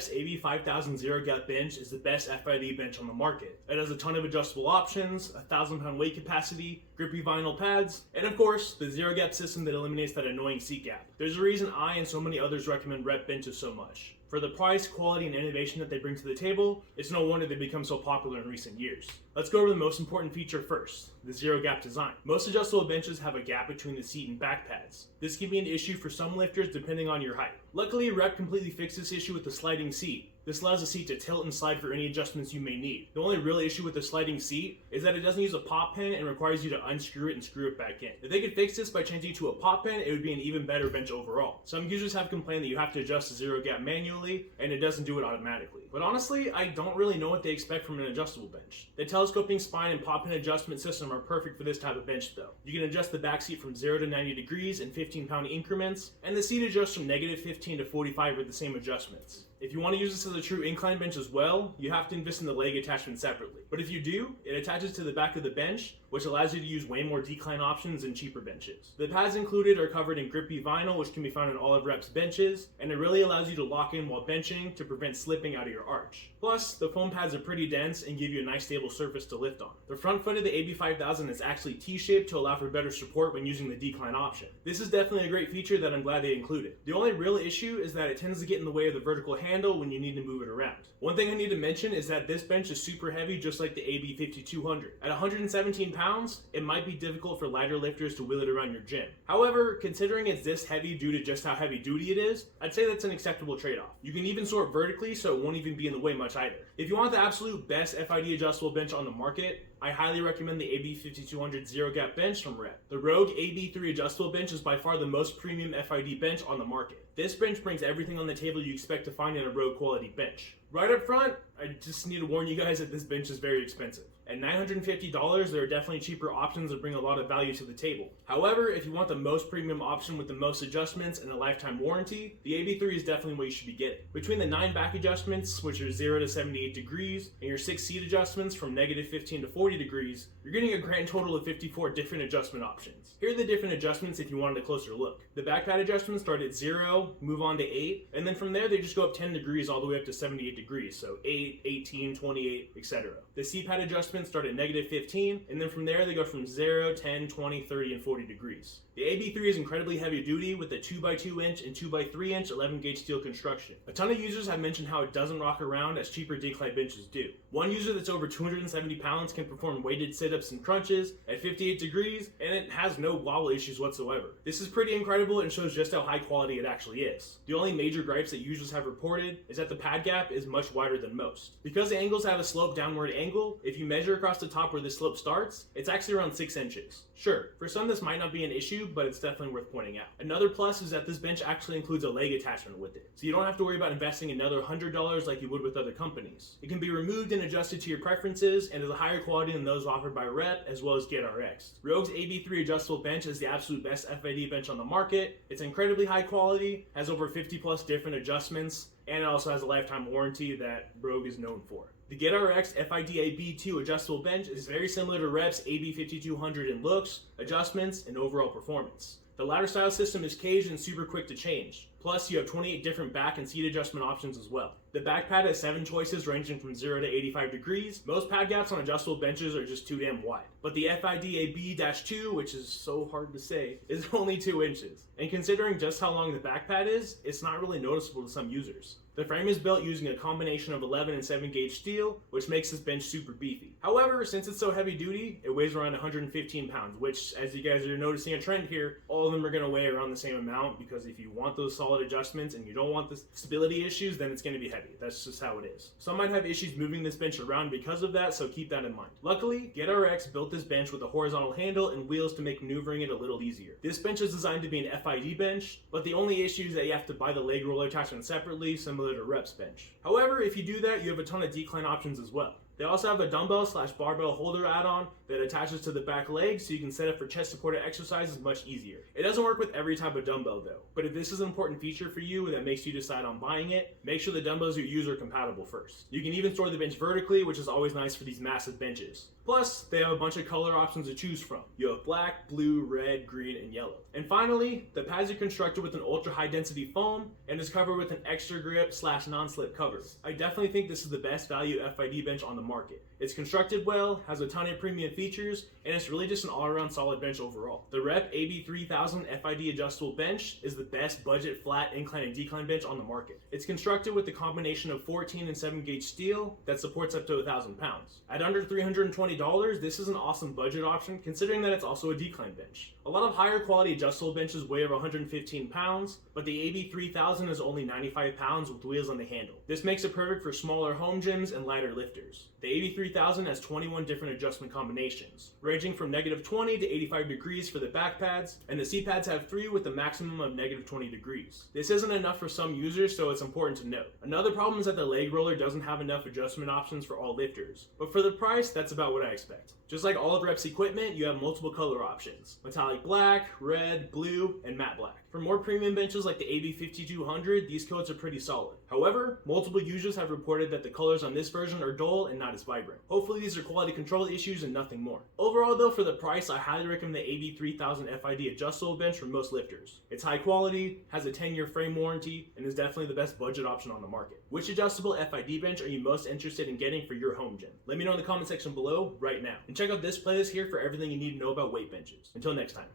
Rep's AB5000 Zero Gap Bench is the best FID bench on the market. It has a ton of adjustable options, a 1,000-pound weight capacity, grippy vinyl pads, and of course, the Zero Gap system that eliminates that annoying seat gap. There's a reason I and so many others recommend Rep benches so much. For the price, quality, and innovation that they bring to the table, it's no wonder they've become so popular in recent years. Let's go over the most important feature first, the zero gap design. Most adjustable benches have a gap between the seat and back pads. This can be an issue for some lifters depending on your height. Luckily, Rep completely fixed this issue with the sliding seat. This allows the seat to tilt and slide for any adjustments you may need. The only real issue with the sliding seat is that it doesn't use a pop pen and requires you to unscrew it and screw it back in. If they could fix this by changing to a pop pen, it would be an even better bench overall. Some users have complained that you have to adjust the zero gap manually and it doesn't do it automatically. But honestly, I don't really know what they expect from an adjustable bench. The telescoping spine and pop pen adjustment system are perfect for this type of bench though. You can adjust the back seat from 0 to 90 degrees in 15-pound increments, and the seat adjusts from -15 to 45 with the same adjustments. If you want to use this as a true incline bench as well, you have to invest in the leg attachment separately. But if you do, it attaches to the back of the bench, which allows you to use way more decline options than cheaper benches. The pads included are covered in grippy vinyl, which can be found in all of Rep's benches, and it really allows you to lock in while benching to prevent slipping out of your arch. Plus, the foam pads are pretty dense and give you a nice stable surface to lift on. The front foot of the AB5000 is actually T-shaped to allow for better support when using the decline option. This is definitely a great feature that I'm glad they included. The only real issue is that it tends to get in the way of the vertical handle when you need to move it around. One thing I need to mention is that this bench is super heavy, just like the AB5200. At 117 pounds, it might be difficult for lighter lifters to wheel it around your gym. However, considering it's this heavy due to just how heavy duty it is, I'd say that's an acceptable trade-off. You can even sort vertically, so it won't even be in the way much either. If you want the absolute best FID adjustable bench on the market, I highly recommend the AB5200 Zero Gap Bench from Rep. The Rogue AB3 adjustable bench is by far the most premium FID bench on the market. This bench brings everything on the table you expect to find in a Rogue quality bench. Right up front, I just need to warn you guys that this bench is very expensive. At $950, there are definitely cheaper options that bring a lot of value to the table. However, if you want the most premium option with the most adjustments and a lifetime warranty, the AB3 is definitely what you should be getting. Between the 9 back adjustments, which are 0 to 78 degrees, and your 6 seat adjustments from -15 to 40 degrees, you're getting a grand total of 54 different adjustment options. Here are the different adjustments if you wanted a closer look. The back pad adjustments start at 0, move on to 8, and then from there they just go up 10 degrees all the way up to 78 degrees, so 8, 18, 28, etc. The seat pad adjustments start at -15, and then from there they go from 0, 10, 20, 30, and 40 degrees. The AB3 is incredibly heavy duty with a 2x2 inch and 2x3 inch 11 gauge steel construction. A ton of users have mentioned how it doesn't rock around as cheaper decline benches do. One user that's over 270 pounds can perform weighted sit-ups and crunches at 58 degrees, and it has no wobble issues whatsoever. This is pretty incredible and shows just how high quality it actually is. The only major gripes that users have reported is that the pad gap is much wider than most. Because the angles have a slope downward angle, if you measure across the top where the slope starts, it's actually around 6 inches. Sure, for some this might not be an issue, but it's definitely worth pointing out. Another plus is that this bench actually includes a leg attachment with it, so you don't have to worry about investing another $100 like you would with other companies. It can be removed and adjusted to your preferences and is a higher quality than those offered by Rep as well as GetRx. Rogue's AB3 adjustable bench is the absolute best FID bench on the market. It's incredibly high quality, has over 50 plus different adjustments, and it also has a lifetime warranty that Rogue is known for. The GetRx FID B2 adjustable bench is very similar to Rep's AB5200 in looks, adjustments, and overall performance. The ladder style system is caged and super quick to change. Plus, you have 28 different back and seat adjustment options as well. The back pad has 7 choices ranging from 0 to 85 degrees. Most pad gaps on adjustable benches are just too damn wide. But the FID B-2, which is so hard to say, is only 2 inches. And considering just how long the back pad is, it's not really noticeable to some users. The frame is built using a combination of 11 and 7 gauge steel, which makes this bench super beefy. However, since it's so heavy duty, it weighs around 115 pounds, which, as you guys are noticing a trend here, all of them are going to weigh around the same amount, because if you want those solid adjustments and you don't want the stability issues, then it's going to be heavy. That's just how it is. Some might have issues moving this bench around because of that, so keep that in mind. Luckily, GetRx built this bench with a horizontal handle and wheels to make maneuvering it a little easier. This bench is designed to be an FID bench, but the only issue is that you have to buy the leg roller attachment separately, similar to Rep's bench. However, if you do that, you have a ton of decline options as well. They also have a dumbbell / barbell holder add-on that attaches to the back leg so you can set it for chest supported exercises much easier. It doesn't work with every type of dumbbell though, but if this is an important feature for you that makes you decide on buying it, make sure the dumbbells you use are compatible first. You can even store the bench vertically, which is always nice for these massive benches. Plus, they have a bunch of color options to choose from. You have black, blue, red, green, and yellow. And finally, the pads are constructed with an ultra high density foam and is covered with an extra grip / non-slip cover. I definitely think this is the best value FID bench on the market. It's constructed well, has a ton of premium features, and it's really just an all-around solid bench overall. The Rep AB3000 FID adjustable bench is the best budget flat incline and decline bench on the market. It's constructed with the combination of 14 and 7 gauge steel that supports up to 1,000 pounds. At under $320, this is an awesome budget option considering that it's also a decline bench. A lot of higher quality adjustable benches weigh over 115 pounds, but the AB3000 is only 95 pounds with wheels on the handle. This makes it perfect for smaller home gyms and lighter lifters. The AB3000 has 21 different adjustment combinations, ranging from -20 to 85 degrees for the back pads, and the seat pads have 3 with a maximum of -20 degrees. This isn't enough for some users, so it's important to note. Another problem is that the leg roller doesn't have enough adjustment options for all lifters, but for the price, that's about what I expect. Just like all of Rep's equipment, you have multiple color options: metallic black, red, blue, and matte black. For more premium benches like the AB5200, these coats are pretty solid. However, multiple users have reported that the colors on this version are dull and not as vibrant. Hopefully these are quality control issues and nothing more. Overall though, for the price, I highly recommend the AB3000 FID adjustable bench for most lifters. It's high quality, has a 10-year frame warranty, and is definitely the best budget option on the market. Which adjustable FID bench are you most interested in getting for your home gym? Let me know in the comment section below right now. And check out this playlist here for everything you need to know about weight benches. Until next time.